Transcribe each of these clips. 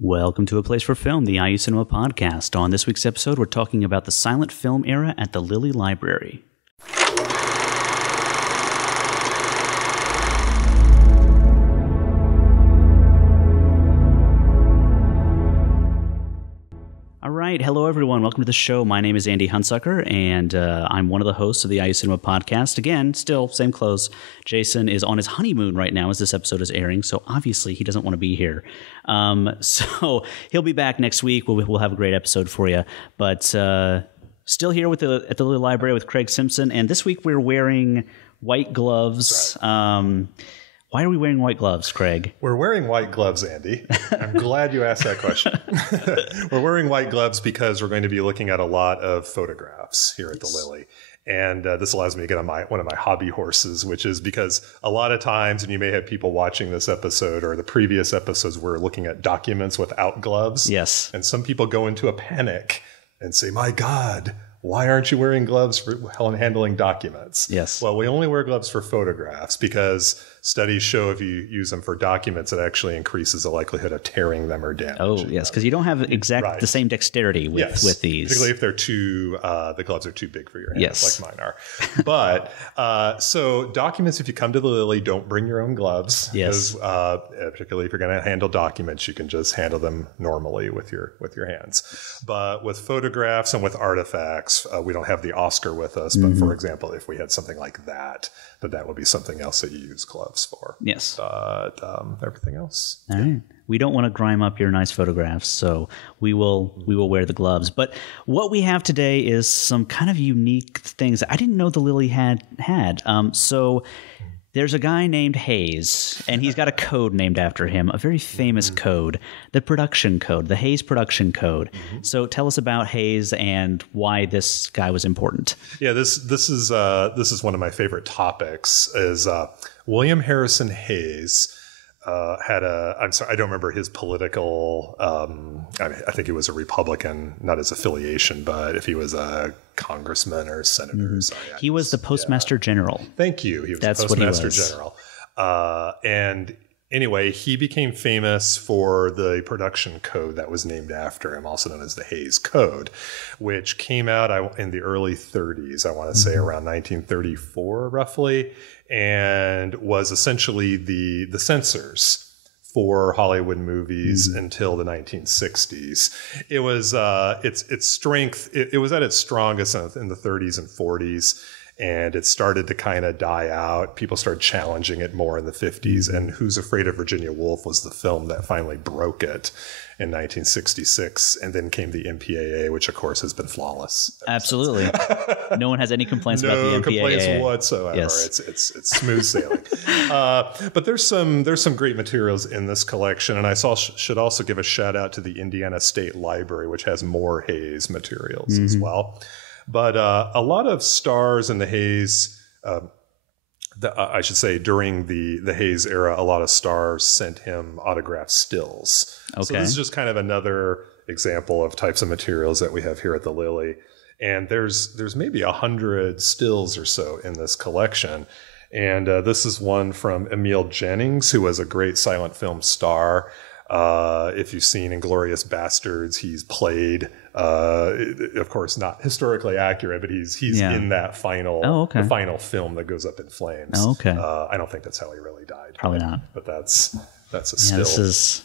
Welcome to A Place for Film, the IU Cinema podcast. On this week's episode, we're talking about the silent film era at the Lilly Library. All right. Hello, everyone. Welcome to the show. My name is Andy Hunsucker, and I'm one of the hosts of the IU Cinema podcast. Again, still same clothes. Jason is on his honeymoon right now as this episode is airing, so obviously he doesn't want to be here. So he'll be back next week. We'll have a great episode for you. But still here at the Lilly Library with Craig Simpson, and this week we're wearing white gloves. Right. Why are we wearing white gloves, Craig? We're wearing white gloves, Andy. I'm glad you asked that question. We're wearing white gloves because we're going to be looking at a lot of photographs here at the Lilly. And this allows me to get on one of my hobby horses, which is because a lot of times, and you may have people watching this episode or the previous episodes, we're looking at documents without gloves. Yes. And some people go into a panic and say, my God, why aren't you wearing gloves for handling documents? Yes. Well, we only wear gloves for photographs because studies show if you use them for documents, it actually increases the likelihood of tearing them or damaging them. Oh, yes, because you don't have the same dexterity with these. Particularly if they're the gloves are too big for your hands, like mine are. But so documents, if you come to the Lilly, don't bring your own gloves. Yes. Particularly if you're going to handle documents, you can just handle them normally with your hands. But with photographs and with artifacts, we don't have the Oscar with us. But for example, if we had something like that would be something else that you use gloves for. Yes. But everything else. All right. We don't want to grime up your nice photographs, so we will wear the gloves. But what we have today is some kind of unique things I didn't know the Lilly had. So there's a guy named Hayes, and he's got a code named after him, a very famous code, the production code, the Hayes production code. So tell us about Hayes and why this guy was important. Yeah, this is one of my favorite topics. Is William Harrison Hayes had I don't remember his political. I think he was a Republican, not his affiliation, but if he was a congressman or senator. He was the Postmaster General. Thank you. He was the Postmaster General. And anyway, he became famous for the production code that was named after him, also known as the Hayes Code, which came out in the early 30s, I want to say around 1934 roughly, and was essentially the censors for Hollywood movies until the 1960s. It was its strength. It was at its strongest in the 30s and 40s, and it started to kind of die out. People started challenging it more in the 50s, and Who's Afraid of Virginia Woolf was the film that finally broke it in 1966, and then came the MPAA, which of course has been flawless. Absolutely. No one has any complaints about the MPAA. No complaints whatsoever. Yes. It's smooth sailing. But there's some great materials in this collection, and I should also give a shout out to the Indiana State Library, which has more Hayes materials as well. But a lot of stars in the Hayes, I should say during the Hayes era, a lot of stars sent him autographed stills. Okay. So this is just kind of another example of types of materials that we have here at the Lilly. And there's maybe 100 stills or so in this collection. And this is one from Emil Jennings, who was a great silent film star. If you've seen Inglourious Bastards, he's played, of course, not historically accurate, but he's in that the final film that goes up in flames. Oh, okay. I don't think that's how he really died. Probably not. But that's a still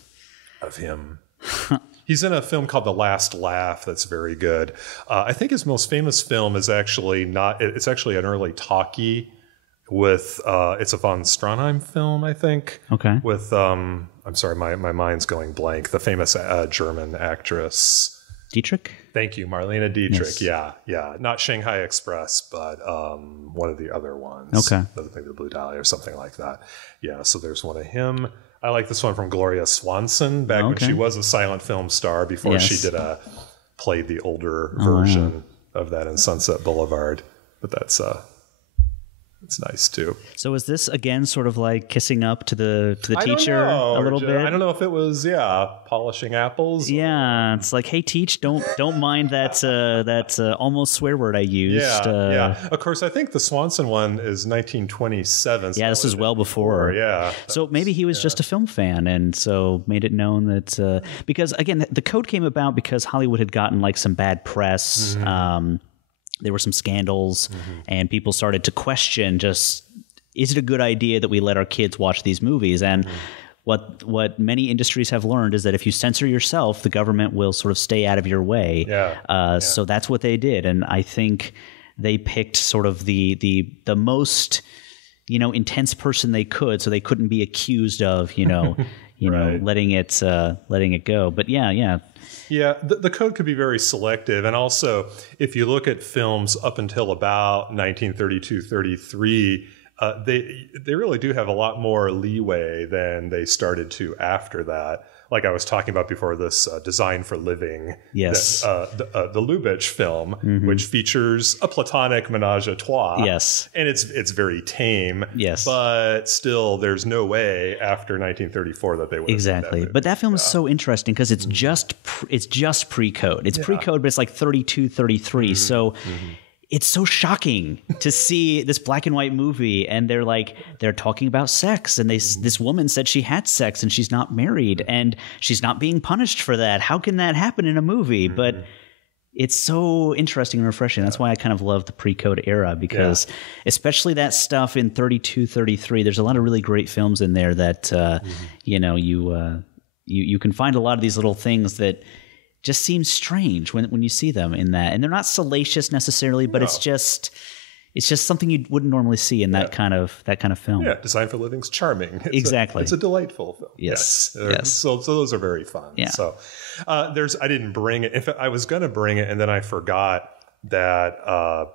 of him. He's in a film called The Last Laugh that's very good. I think his most famous film is actually it's actually an early talkie with, it's a von Stroheim film, I think. Okay. With, I'm sorry, my mind's going blank. The famous German actress. Dietrich? Thank you, Marlene Dietrich. Yes. Yeah. Not Shanghai Express, but one of the other ones. Okay. Maybe the Blue Dahlia or something like that. Yeah, so there's one of him. I like this one from Gloria Swanson back when she was a silent film star before she played the older version of that in Sunset Boulevard. But that's It's nice too. So is this again sort of like kissing up to the teacher a little bit? I don't know if it was polishing apples. Yeah, it's like, hey, teach, don't mind that almost swear word I used. Yeah. Of course, I think the Swanson one is 1927. So yeah, this is well before. Yeah. So maybe he was just a film fan, and so made it known that because again, the code came about because Hollywood had gotten like some bad press. There were some scandals, and people started to question just, is it a good idea that we let our kids watch these movies? And what many industries have learned is that if you censor yourself, the government will sort of stay out of your way. So that's what they did. And I think they picked sort of the most, intense person they could, so they couldn't be accused of, letting it go. But yeah. Yeah, the code could be very selective. And also, if you look at films up until about 1932, 33, they really do have a lot more leeway than they started to after that. Like I was talking about before, this Design for Living, yes, the Lubitsch film, which features a platonic menage a trois. Yes, and it's very tame. Yes, but still, there's no way after 1934 that they would exactly. But that film is so interesting because it's just pre-code. It's pre-code, but it's like 32, 33. So. It's so shocking to see this black and white movie, and they're talking about sex, and this woman said she had sex and she's not married and she's not being punished for that. How can that happen in a movie? But it's so interesting and refreshing. That's why I kind of love the pre-code era, because especially that stuff in 32, 33, there's a lot of really great films in there that you can find a lot of these little things that just seems strange when you see them in that, and they're not salacious necessarily, but it's just something you wouldn't normally see in that kind of film. Yeah, Design for Living's charming. Exactly, it's a delightful film. Yes. So those are very fun. Yeah. So I didn't bring it. In fact, I was going to bring it, and then I forgot that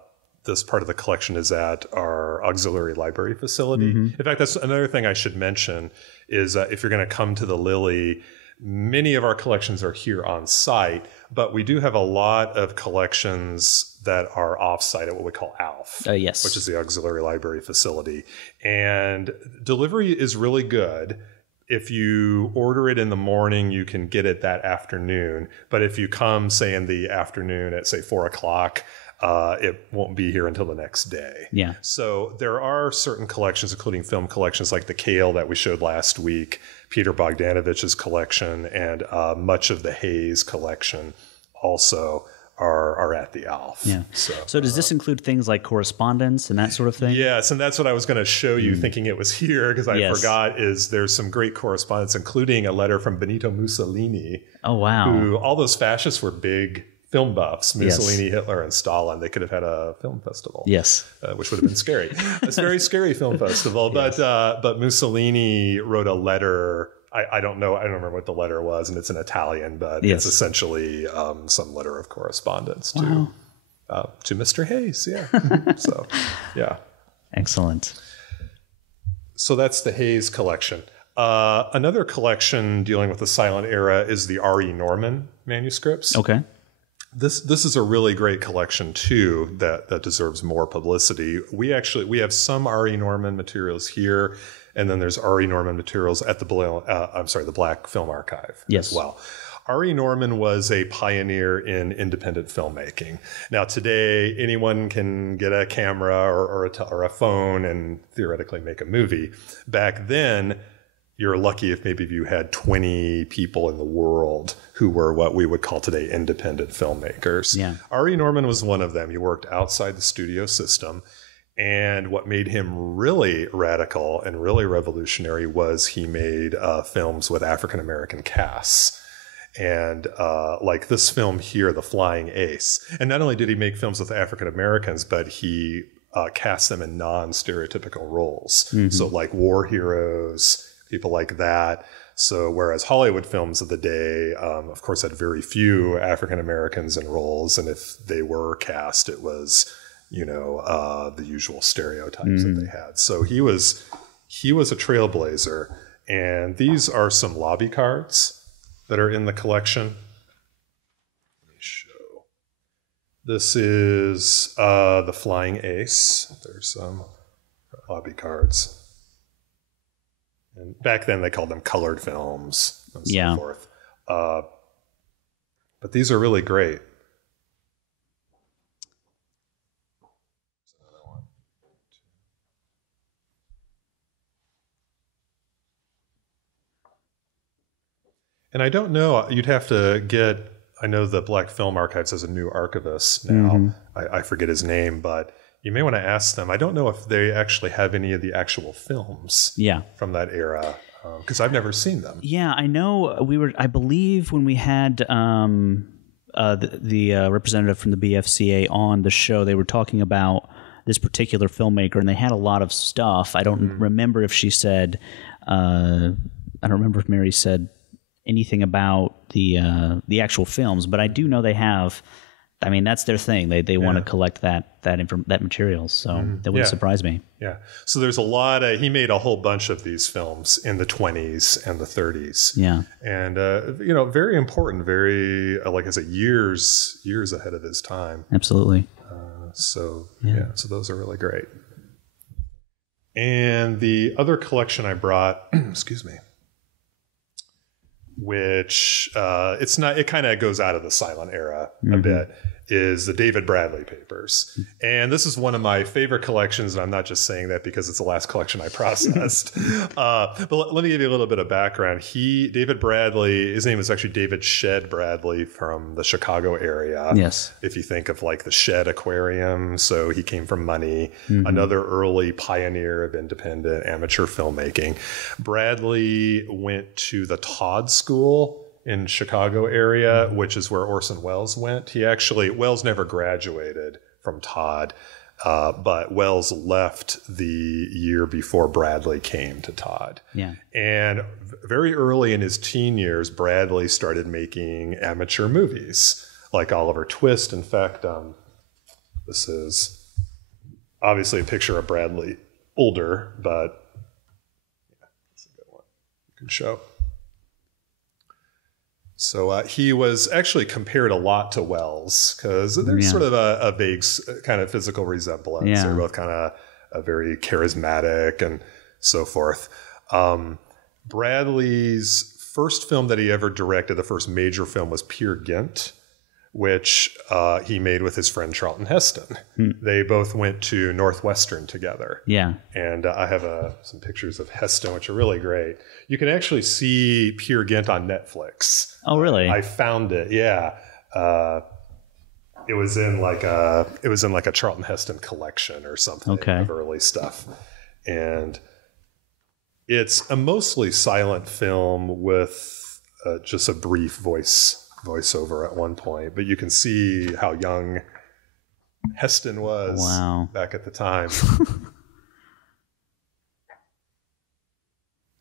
this part of the collection is at our auxiliary library facility. In fact, that's another thing I should mention is if you're going to come to the Lilly. Many of our collections are here on site, but we do have a lot of collections that are off-site at what we call ALF, which is the Auxiliary Library Facility. And delivery is really good. If you order it in the morning, you can get it that afternoon. But if you come, say, in the afternoon at, say, 4 o'clock, it won't be here until the next day. Yeah. So there are certain collections, including film collections like the Kale that we showed last week, Peter Bogdanovich's collection, and much of the Hayes collection also are at the ALF. Yeah. So does this include things like correspondence and that sort of thing? Yes, and that's what I was going to show you thinking it was here, because I forgot, is there's some great correspondence, including a letter from Benito Mussolini. Oh, wow. Who, all those fascists were big film buffs, Mussolini, Hitler, and Stalin. They could have had a film festival. Yes. Which would have been scary. It's a very scary film festival. But Mussolini wrote a letter. I don't know. I don't remember what the letter was, and it's in Italian, but it's essentially some letter of correspondence to Mr. Hayes. Yeah. So, yeah. Excellent. So that's the Hayes collection. Another collection dealing with the silent era is the R.E. Norman manuscripts. Okay. This is a really great collection too that deserves more publicity. We have some R.E. Norman materials here, and then there's R.E. Norman materials at the Black Film Archive as well. R.E. Norman was a pioneer in independent filmmaking. Now today, anyone can get a camera or a phone and theoretically make a movie. Back then, you're lucky if maybe you had 20 people in the world who were what we would call today independent filmmakers. Yeah. R.E. Norman was one of them. He worked outside the studio system. And what made him really radical and really revolutionary was he made films with African-American casts. And like this film here, The Flying Ace. And not only did he make films with African-Americans, but he cast them in non-stereotypical roles. So like war heroes, people like that. So whereas Hollywood films of the day, of course, had very few African Americans in roles, and if they were cast, it was, the usual stereotypes that they had. So he was a trailblazer, and these are some lobby cards that are in the collection. Let me show. This is The Flying Ace. There's some lobby cards. And back then they called them colored films and so forth. But these are really great. And I don't know, you'd have to get, I know the Black Film Archives has a new archivist now. I forget his name, but you may want to ask them. I don't know if they actually have any of the actual films from that era, because I've never seen them. Yeah, I know I believe when we had the representative from the BFCA on the show, they were talking about this particular filmmaker, and they had a lot of stuff. I don't remember if she said, I don't remember if Mary said anything about the actual films, but I do know they have. I mean, that's their thing. They want to collect that material, so that wouldn't surprise me. Yeah. So there's a lot of, he made a whole bunch of these films in the 20s and the 30s. Yeah. And very important, very like I said, years ahead of his time. Absolutely. So those are really great. And the other collection I brought, excuse me, which it kind of goes out of the silent era a bit, is the David Bradley papers. And this is one of my favorite collections, and I'm not just saying that because it's the last collection I processed. But let me give you a little bit of background. David Bradley, his name is actually David Shedd Bradley, from the Chicago area. Yes. If you think of like the Shedd Aquarium, so he came from Money, another early pioneer of independent amateur filmmaking. Bradley went to the Todd School in Chicago area, which is where Orson Welles went. Welles never graduated from Todd, but Welles left the year before Bradley came to Todd. Yeah. And very early in his teen years, Bradley started making amateur movies like Oliver Twist. In fact, this is obviously a picture of Bradley older, but that's a good one you can show. So he was actually compared a lot to Welles because there's sort of a vague kind of physical resemblance. Yeah. They're both kind of very charismatic and so forth. Bradley's first film that he ever directed, the first major film, was Peer Gynt, which he made with his friend Charlton Heston. They both went to Northwestern together. Yeah. And I have some pictures of Heston, which are really great. You can actually see Peer Gynt on Netflix. Oh, really? I found it. Yeah. It was in like a Charlton Heston collection or something of early stuff. And it's a mostly silent film with just a brief voiceover at one point, but you can see how young Heston was back at the time.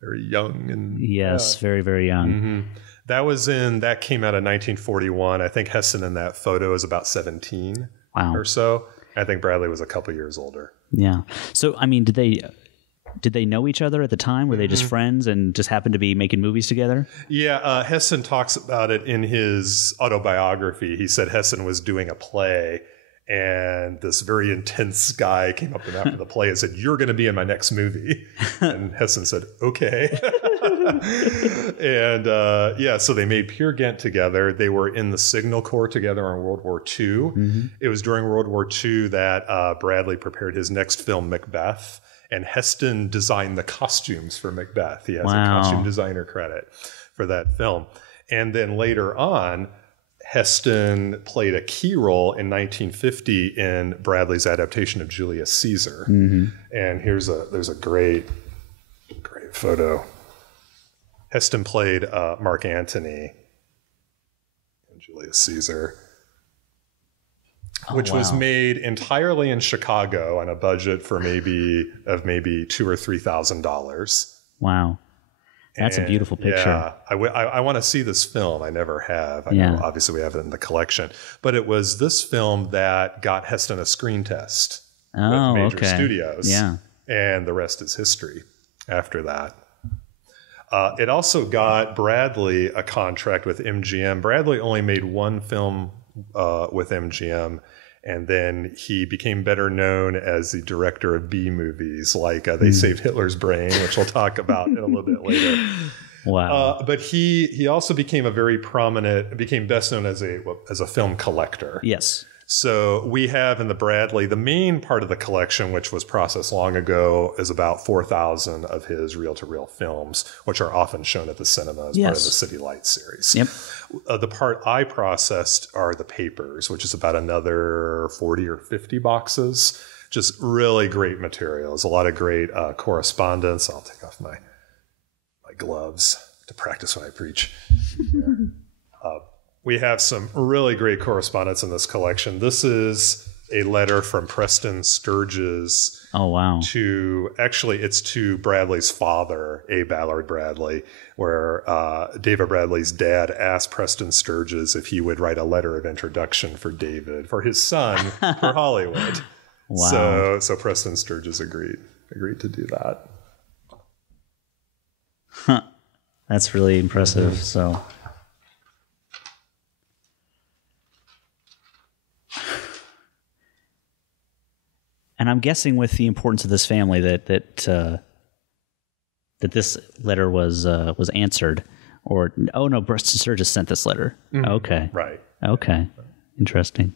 Very young and very, very young. That came out in 1941. I think Heston in that photo is about 17 or so. I think Bradley was a couple years older. Yeah. So I mean, did they know each other at the time? Were they just friends and just happened to be making movies together? Yeah, Heston talks about it in his autobiography. He said Heston was doing a play, and this very intense guy came up to him after the play and said, "You're going to be in my next movie." And Heston said, "Okay." And so they made Peer Gynt together. They were in the Signal Corps together in World War II. It was during World War II that Bradley prepared his next film, Macbeth. And Heston designed the costumes for Macbeth. He has a costume designer credit for that film. And then later on, Heston played a key role in 1950 in Bradley's adaptation of Julius Caesar. And there's a great photo. Heston played Mark Antony in Julius Caesar. Which was made entirely in Chicago on a budget for maybe $2,000 or $3,000. Wow, that's a beautiful picture. Yeah, I want to see this film. I never have. I know obviously we have it in the collection, but it was this film that got Heston a screen test with major studios. Yeah, and the rest is history. After that, it also got Bradley a contract with MGM. Bradley only made one film with MGM. And then he became better known as the director of B movies, like They Saved Hitler's Brain, which we'll talk about in a little bit later. Wow. But he also became became best known as a film collector. Yes. So we have in the Bradley, the main part of the collection, which was processed long ago, is about 4,000 of his reel-to-reel films, which are often shown at the cinema as part of the City Lights series. Yep. The part I processed are the papers, which is about another 40 or 50 boxes. Just really great materials, a lot of great correspondence. I'll take off my gloves to practice when I preach. We have some really great correspondence in this collection. This is a letter from Preston Sturges. Oh, wow. It's to Bradley's father, A. Ballard Bradley, where David Bradley's dad asked Preston Sturges if he would write a letter of introduction for David, for his son, for Hollywood. Wow. So Preston Sturges agreed to do that. Huh. That's really impressive. So... And I'm guessing with the importance of this family that this letter was answered, or no, Preston Sturges sent this letter. Mm-hmm. Okay, right. Okay, interesting.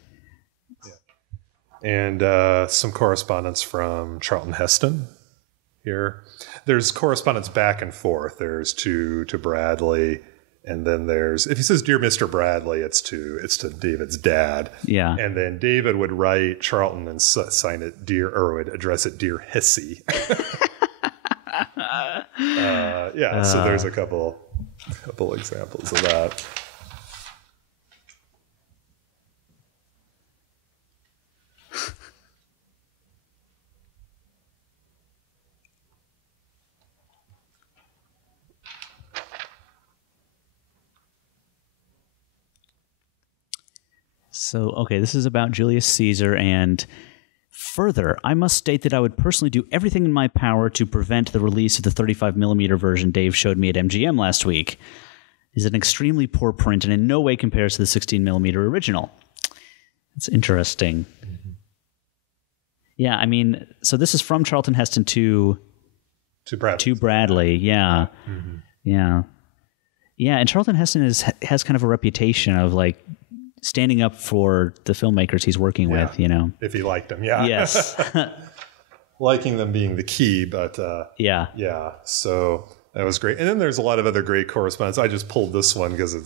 Yeah. And some correspondence from Charlton Heston here. There's correspondence back and forth. There's to Bradley. And then there's, if he says, "Dear Mr. Bradley," it's to David's dad. Yeah. And then David would write Charlton and sign it "Dear," or would address it "Dear Hissy." So there's a couple examples of that. So, okay, this is about Julius Caesar, and further, I must state that I would personally do everything in my power to prevent the release of the 35mm version Dave showed me at MGM last week. It is an extremely poor print and in no way compares to the 16mm original. It's interesting. Mm-hmm. Yeah, I mean, so this is from Charlton Heston to Bradley. Yeah. Mm-hmm. Yeah. Yeah, and Charlton Heston has kind of a reputation of like standing up for the filmmakers he's working with, you know. If he liked them, yeah. Yes. Liking them being the key, but yeah. So that was great. And then there's a lot of other great correspondence. I just pulled this one because it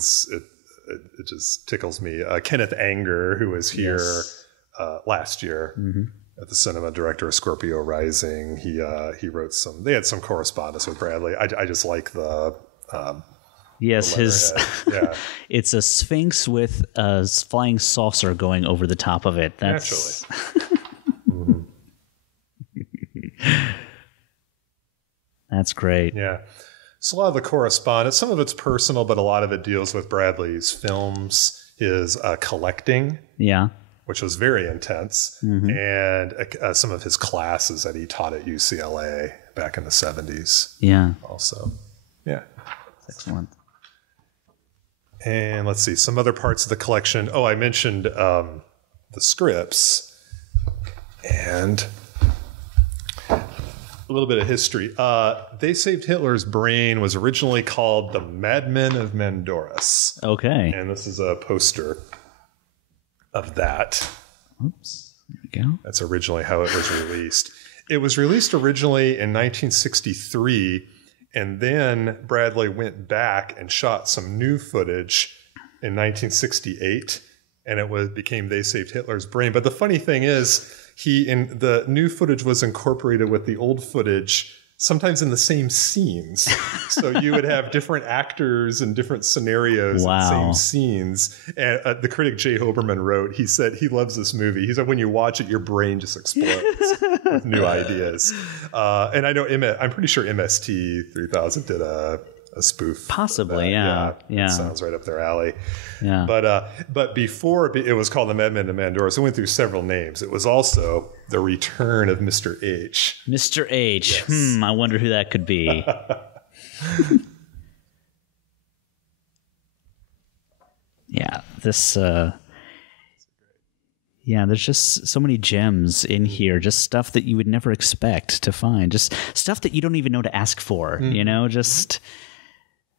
just tickles me. Kenneth Anger, who was here last year at the cinema, director of Scorpio Rising. He wrote they had some correspondence with Bradley. I just like the yes, it's a sphinx with a flying saucer going over the top of it. That's naturally. That's great. Yeah. So a lot of the correspondence, some of it's personal, but a lot of it deals with Bradley's films, his collecting. Yeah. Which was very intense. Mm-hmm. And some of his classes that he taught at UCLA back in the 70s. Yeah. Also. Yeah. Excellent. And let's see, some other parts of the collection. Oh, I mentioned the scripts and a little bit of history. They Saved Hitler's Brain was originally called The Madmen of Mandoras. Okay. And this is a poster of that. Oops. There we go. That's originally how it was released. It was released originally in 1963. And then Bradley went back and shot some new footage in 1968, and it became They Saved Hitler's Brain. But the funny thing is, the new footage was incorporated with the old footage, sometimes in the same scenes. So you would have different actors and different scenarios in the same scenes. And the critic Jay Hoberman wrote, he said he loves this movie. He said when you watch it, your brain just explodes with new ideas. And I know I'm pretty sure MST 3000 did a spoof. Possibly, yeah. It sounds right up their alley. Yeah. But before it was called The Madmen of Mandoras, it went through several names. It was also The Return of Mr. H. Mr. H. Yes. I wonder who that could be. Yeah, this... Yeah, there's just so many gems in here, just stuff that you would never expect to find, just stuff that you don't even know to ask for, you know, just...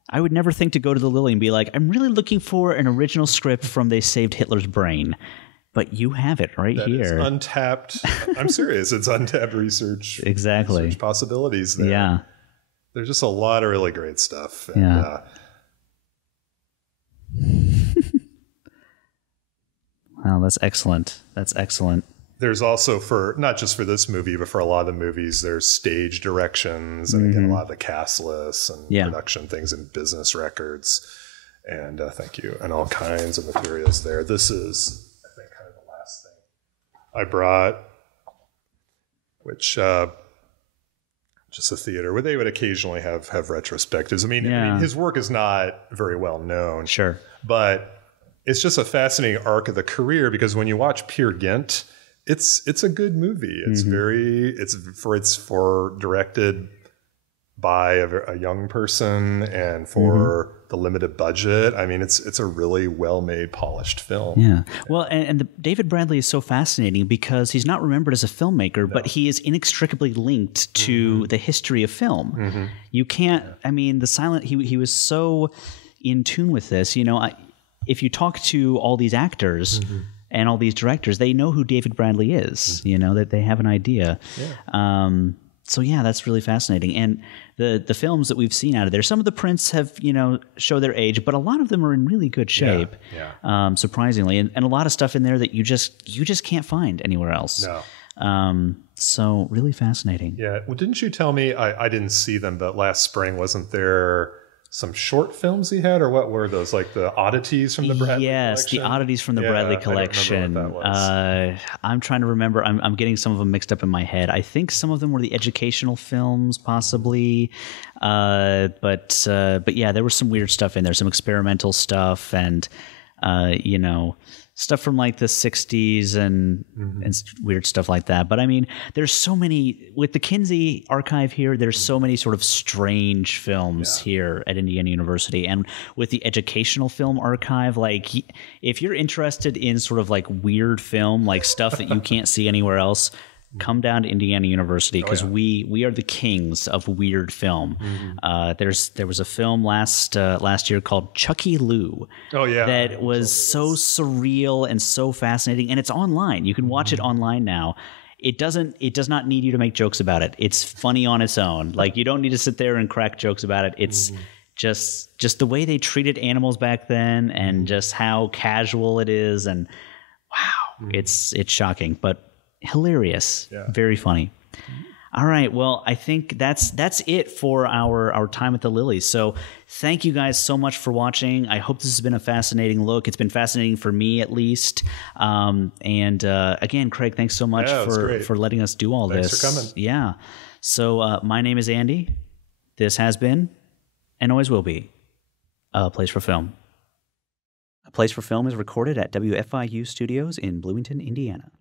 I would never think to go to the Lilly and be like, I'm really looking for an original script from They Saved Hitler's Brain. But you have it right that here. Is untapped. I'm serious. It's untapped research. Exactly. Research possibilities there. Yeah. There's just a lot of really great stuff. And, yeah. Wow, that's excellent. That's excellent. There's also, for not just for this movie, but for a lot of the movies, there's stage directions and again, a lot of the cast lists and production things and business records. And thank you. And all kinds of materials there. This is, I think, kind of the last thing I brought, which just a theater where they would occasionally have retrospectives. I mean, his work is not very well known. Sure. But it's just a fascinating arc of the career because when you watch Peer Gynt, it's a good movie. It's it's directed by a young person and for the limited budget. I mean, it's a really well-made, polished film. Yeah. Well, and David Bradley is so fascinating because he's not remembered as a filmmaker, but he is inextricably linked to the history of film. You can't, I mean, he was so in tune with this, you know, if you talk to all these actors and all these directors, they know who David Bradley is, you know, that they have an idea. Yeah. So yeah, that's really fascinating. And the films that we've seen out of there, some of the prints have, you know, show their age, but a lot of them are in really good shape, surprisingly. And a lot of stuff in there that you just can't find anywhere else. No. So really fascinating. Yeah. Well, didn't you tell me, I didn't see them, but last spring, wasn't there some short films he had, or what were those, like the oddities from the Bradley collection? Yes, the oddities from the Bradley collection. I don't remember what that was. I'm trying to remember. I'm getting some of them mixed up in my head. I think some of them were the educational films, possibly. But yeah, there was some weird stuff in there, some experimental stuff, and you know, stuff from like the 60s and weird stuff like that. But I mean, there's so many with the Kinsey archive here. There's so many sort of strange films here at Indiana University, and with the educational film archive, like if you're interested in sort of like weird film, like stuff that you can't see anywhere else, come down to Indiana University because we are the kings of weird film. There was a film last year called Chucky Lou. Oh yeah, that was so surreal and so fascinating, and it's online. You can watch it online now. It does not need you to make jokes about it. It's funny on its own. Like you don't need to sit there and crack jokes about it. It's just the way they treated animals back then, and just how casual it is, and wow, it's shocking, but hilarious, very funny. All right, well, I think that's it for our time at the Lilly. So thank you guys so much for watching. I hope this has been a fascinating look. It's been fascinating for me, at least. And again, Craig, thanks so much for letting us do all this. Thanks for coming. Yeah. So my name is Andy. This has been, and always will be, A Place for Film. A Place for Film is recorded at WFIU Studios in Bloomington, Indiana.